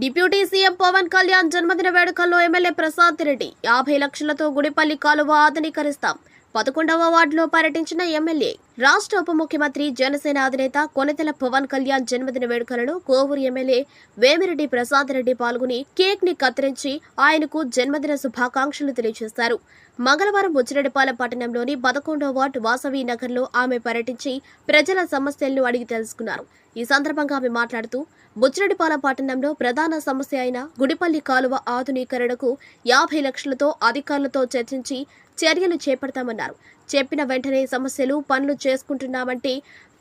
Deputy CM Pawan Kalyan జన్మదిన వేడుకల్లో MLA Prasad Reddy 50 లక్షలతో గుడిపల్లి కాలువ ఆధునీకరిస్తాం. 11వ వార్డులో పర్యటించిన ఎమ్మెల్యే. రాష్ట్ర ఉప ముఖ్యమంత్రి జనసేన అధినేత కొనెతెల పవన్ కళ్యాణ్ జన్మదిన వేడుకలలో కోవూరు ఎమ్మెల్యే వేమిరెడ్డి ప్రసాద్ రెడ్డి పాల్గొని కేక్ ని కత్తిరించి ఆయనకు జన్మదిన శుభాకాంక్షలు తెలియజేశారు. మంగళవారం బుచ్చిరెడ్డిపాలెం పట్టణంలోని 11వ వార్డు వాసవి నగర్లో ఆమె పర్యటించి ప్రజల సమస్యలను అడిగి తెలుసుకున్నారు. ఈ సందర్భంగా ఆమె మాట్లాడుతూ బుచ్చిరెడ్డిపాలెం పట్టణంలో ప్రధాన సమస్య అయిన గుడిపల్లి కాలువ ఆధునీకరణకు 50 లక్షలతో అధికారులతో చర్చించి చర్యలు చేపడతామన్నారు. చెప్పిన వెంటనే సమస్యలు పనులు చేసుకుంటున్నామంటే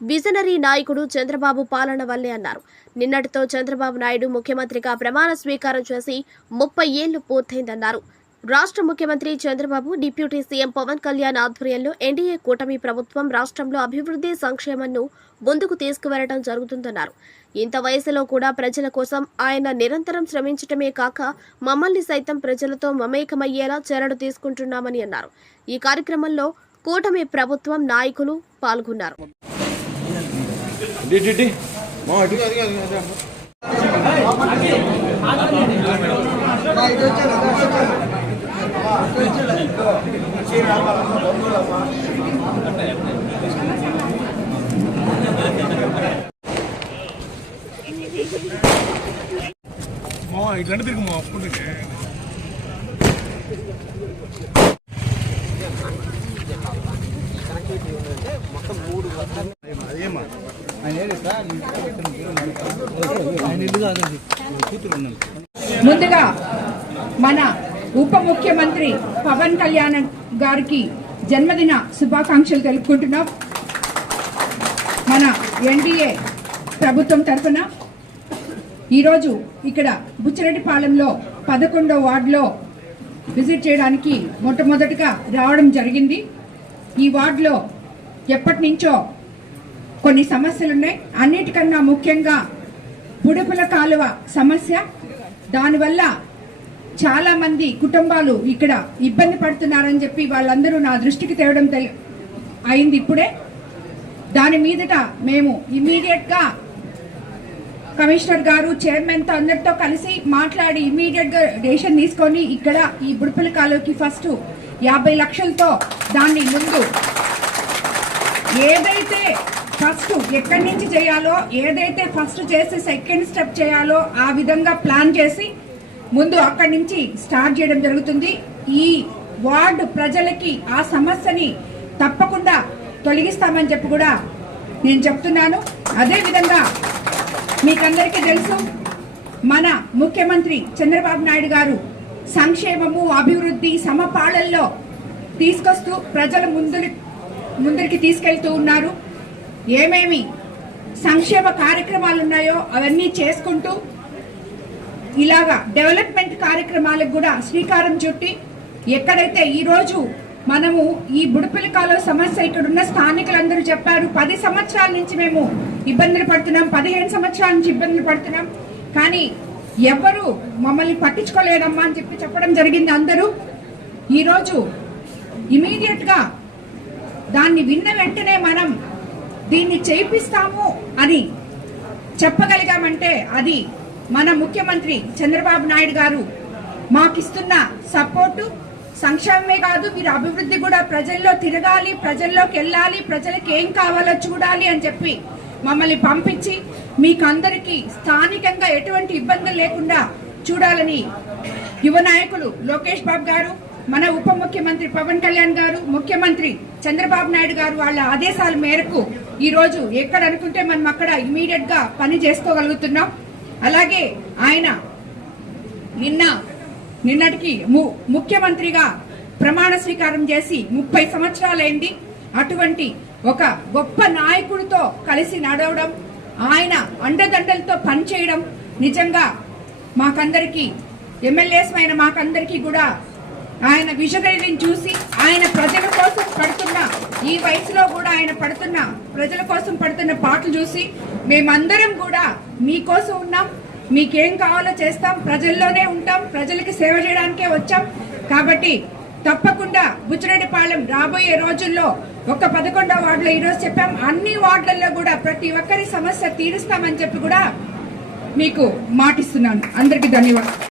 విజనరీ నాయకుడు చంద్రబాబు పాలన వల్లే అన్నారు. నిన్నటితో చంద్రబాబు నాయుడు ముఖ్యమంత్రిగా ప్రమాణ స్వీకారం చేసి 30 ఏళ్లు పూర్తయిందన్నారు. రాష్ట్ర ముఖ్యమంత్రి చంద్రబాబు, డిప్యూటీ సీఎం పవన్ కళ్యాణ్ ఆధ్వర్యంలో ఎన్డీఏ కూటమి ప్రభుత్వం రాష్ట్రంలో అభివృద్ధి సంక్షేమంను ముందుకు తీసుకువెళ్లడం జరుగుతుందన్నారు. ఇంత వయసులో కూడా ప్రజల కోసం ఆయన నిరంతరం శ్రమించటమే కాక మమ్మల్ని సైతం ప్రజలతో మమేకమయ్యేలా చర్యలు తీసుకుంటున్నామని అన్నారు. ఈ కార్యక్రమంలో కూటమి ప్రభుత్వం నాయకులు పాల్గొన్నారు. ఇట్లాంటి తిరిగి ఒప్పుకుంటే ముందుగా మన ఉప ముఖ్యమంత్రి పవన్ కళ్యాణ్ గారికి జన్మదిన శుభాకాంక్షలు తెలుపుకుంటున్నాం. మన ఎన్డీఏ ప్రభుత్వం తరఫున ఈరోజు ఇక్కడ బుచ్చిరెడ్డిపాలెంలో 11వ వార్డులో విజిట్ చేయడానికి మొట్టమొదటిగా రావడం జరిగింది. ఈ వార్డులో ఎప్పటి నుంచో కొన్ని సమస్యలున్నాయి. అన్నిటికన్నా ముఖ్యంగా బుడపుల కాలువ సమస్య. దానివల్ల చాలా మంది కుటుంబాలు ఇక్కడ ఇబ్బంది పడుతున్నారని చెప్పి వాళ్ళందరూ నా దృష్టికి తేవడం అయింది ఇప్పుడే. దాని మీదట మేము ఇమ్మీడియట్ గా కమిషనర్ గారు, చైర్మన్ తో అందరితో కలిసి మాట్లాడి ఇమ్మీడియట్ గా డెసిషన్ తీసుకొని ఇక్కడ ఈ బుడపుల కాలువకి ఫస్ట్ 50 లక్షలతో దాన్ని ముందు ఏదైతే ఫస్ట్ ఎక్కడి నుంచి చేయాలో, ఏదైతే ఫస్ట్ చేసి సెకండ్ స్టెప్ చేయాలో ఆ విధంగా ప్లాన్ చేసి ముందు అక్కడి నుంచి స్టార్ట్ చేయడం జరుగుతుంది. ఈ వార్డు ప్రజలకి ఆ సమస్యని తప్పకుండా తొలగిస్తామని చెప్పి కూడా నేను చెప్తున్నాను. అదేవిధంగా మీకందరికీ తెలుసు, మన ముఖ్యమంత్రి చంద్రబాబు నాయుడు గారు సంక్షేమము, అభివృద్ధి సమపాళల్లో తీసుకొస్తూ ప్రజల ముందరికి తీసుకెళ్తూ ఉన్నారు. ఏమేమి సంక్షేమ కార్యక్రమాలు ఉన్నాయో అవన్నీ చేసుకుంటూ ఇలాగా డెవలప్మెంట్ కార్యక్రమాలకు కూడా శ్రీకారం చుట్టి ఎక్కడైతే ఈరోజు మనము ఈ బుడపల్లి కాలువ సమస్య ఇక్కడ ఉన్న స్థానికులందరూ చెప్పారు, 10 సంవత్సరాల నుంచి మేము ఇబ్బందులు పడుతున్నాం, 15 సంవత్సరాల నుంచి ఇబ్బందులు పడుతున్నాం, కానీ ఎవరు మమ్మల్ని పట్టించుకోలేదమ్మా అని చెప్పి చెప్పడం జరిగింది అందరూ. ఈరోజు ఇమీడియట్ గా దాన్ని విన్న వెంటనే మనం దీన్ని చేయిస్తాము అని చెప్పగలిగామంటే అది మన ముఖ్యమంత్రి చంద్రబాబు నాయుడు గారు మాకిస్తున్న సపోర్టు. సంక్షేమమే కాదు, మీరు అభివృద్ధి కూడా ప్రజల్లో తిరగాలి, ప్రజల్లోకి వెళ్ళాలి, ప్రజలకు ఏం కావాలో చూడాలి అని చెప్పి మమ్మల్ని పంపించి మీకు అందరికీ స్థానికంగా ఎటువంటి ఇబ్బందులు లేకుండా చూడాలని యువ నాయకులు లోకేష్ బాబు గారు, మన ఉప ముఖ్యమంత్రి పవన్ కళ్యాణ్ గారు, ముఖ్యమంత్రి చంద్రబాబు నాయుడు గారు వాళ్ళ ఆదేశాల మేరకు ఈ రోజు ఎక్కడ అనుకుంటే మనం అక్కడ ఇమీడియట్ గా పని చేసుకోగలుగుతున్నాం. అలాగే ఆయన నిన్నటికి ముఖ్యమంత్రిగా ప్రమాణ స్వీకారం చేసి 30 సంవత్సరాలైంది. అటువంటి ఒక గొప్ప నాయకుడితో కలిసి నడవడం, ఆయన అండదండలతో పనిచేయడం నిజంగా మాకందరికీ, ఎమ్మెల్యేస్ అయిన మాకందరికీ కూడా ఆయన విజనరీని చూసి, ఆయన ప్రజల కోసం పడుతున్న ఈ వయసులో కూడా ఆయన ప్రజల కోసం పడుతున్న పాటలు చూసి మేమందరం కూడా మీకోసం ఉన్నాం, మీకేం కావాలో చేస్తాం, ప్రజల్లోనే ఉంటాం, ప్రజలకి సేవ చేయడానికే వచ్చాం. కాబట్టి తప్పకుండా బుచ్చిరెడ్డిపాలెం రాబోయే రోజుల్లో ఒక 11వ వార్డులో ఈరోజు చెప్పాం, అన్ని వార్డులలో కూడా ప్రతి ఒక్కరి సమస్య తీరుస్తామని చెప్పి కూడా మీకు మాటిస్తున్నాను. అందరికీ ధన్యవాదాలు.